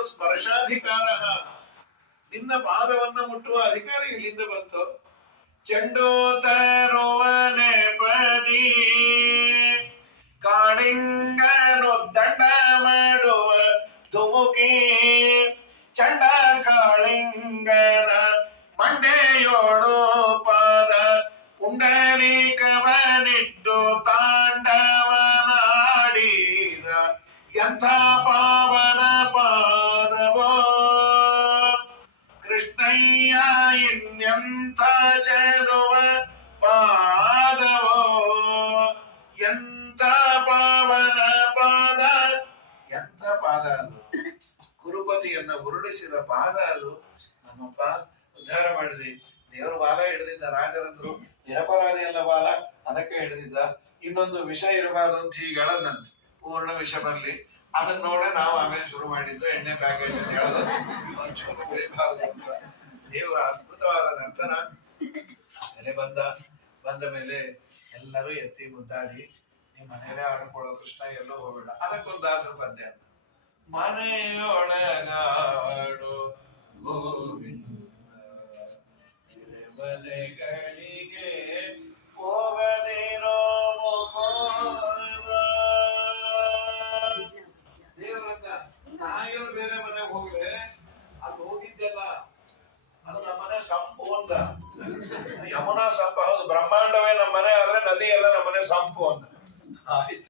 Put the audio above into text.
ಅದು ಸ್ಪರ್ಶಾಧಿಕಾರ. ನಿನ್ನ ಪಾದವನ್ನ ಮುಟ್ಟುವ ಅಧಿಕಾರ ಇಲ್ಲಿಂದ ಬಂತು. ಚೆಂಡೋತರುವನೆ ಪದಿ ಕಾಳಿಂಗನು ದಂಡ ಮಾಡುವ ಧುಮುಕಿ ಚಂಡ ಕಾಳಿಂಗನ ಮಂಡೆಯೋಳು ಪಾದ ಪುಂಡರೀಕವನಿಟ್ಟು ತಾಂಡವನಾಡಿದ ಎಂಥ ಪಾವನ ಪಾದವೋ ಕೃಷ್ಣಯ್ಯ, ಇನ್ನೆಂಥ ಚೆಲುವ ಪಾದವೋ, ಎಂಥ ಪಾವನ ಪಾದ. ಎಂಥ ಪಾದ ಅದು! ಗುರುಪತಿಯನ್ನ ಉರುಳಿಸಿದ ಪಾದ ಅದು. ನಮ್ಮಪ್ಪ ಉದ್ಧಾರ ಮಾಡಿದೆ. ದೇವರು ಬಾಲ ಹಿಡಿದಿದ್ದ. ರಾಜರಂದ್ರು ನಿರಪರಾಧಿ ಅಲ್ಲ ಬಾಲ, ಅದಕ್ಕೆ ಹಿಡಿದಿದ್ದ. ಇನ್ನೊಂದು ವಿಷ ಇರಬಾರ್ದು ಅಂತ ಹೀಗಳನ್ನಂತ, ಪೂರ್ಣ ವಿಷ ಬರ್ಲಿ. ಅದನ್ನ ನೋಡ ನಾವು ಆಮೇಲೆ ಶುರು ಮಾಡಿದ್ದು ಎಣ್ಣೆ ಪ್ಯಾಕೆಟ್ ಅಂತ ಹೇಳೋದು, ಒಂಚೂರು ಉಳಿಬಾರದು ಅಂತ. ದೇವರ ಅದ್ಭುತವಾದ ನರ್ತನ. ಮನೆ ಬಂದ ಮೇಲೆ ಎಲ್ಲರೂ ಎತ್ತಿ ಮುದ್ದಾಡಿ, ನಿಮ್ ಮನೇಲೆ ಆಡ್ಕೊಳ್ಳೋ ಕೃಷ್ಣ, ಎಲ್ಲೋ ಹೋಗಬೇಡ. ಅದಕ್ಕೊಂದು ದಾಸರ ಪದ್ಯ ಅದು. ಮನೆಯೊಳಗಾಡು ಗೋವಿಂದ ಮನೆಗಳಿಗೆ ಹೋಗದಿರೋ ದೇವರನ್ನ ನಾಯರು ಬೇರೆ ಮನೆಗೆ ಹೋಗ್ರೆ ಅದು ಹೋಗಿದ್ದೆಲ್ಲ ಅದು ನಮ್ಮನೆ ಸಂಪು ಅಂದ. ಯಮುನಾ ಸಂಪ. ಹೌದು, ಬ್ರಹ್ಮಾಂಡವೇ ನಮ್ಮನೆ ಆದ್ರೆ ನದಿ ಎಲ್ಲ ನಮ್ಮನೆ ಸಂಪು ಅಂದ. ಆಯ್ತು,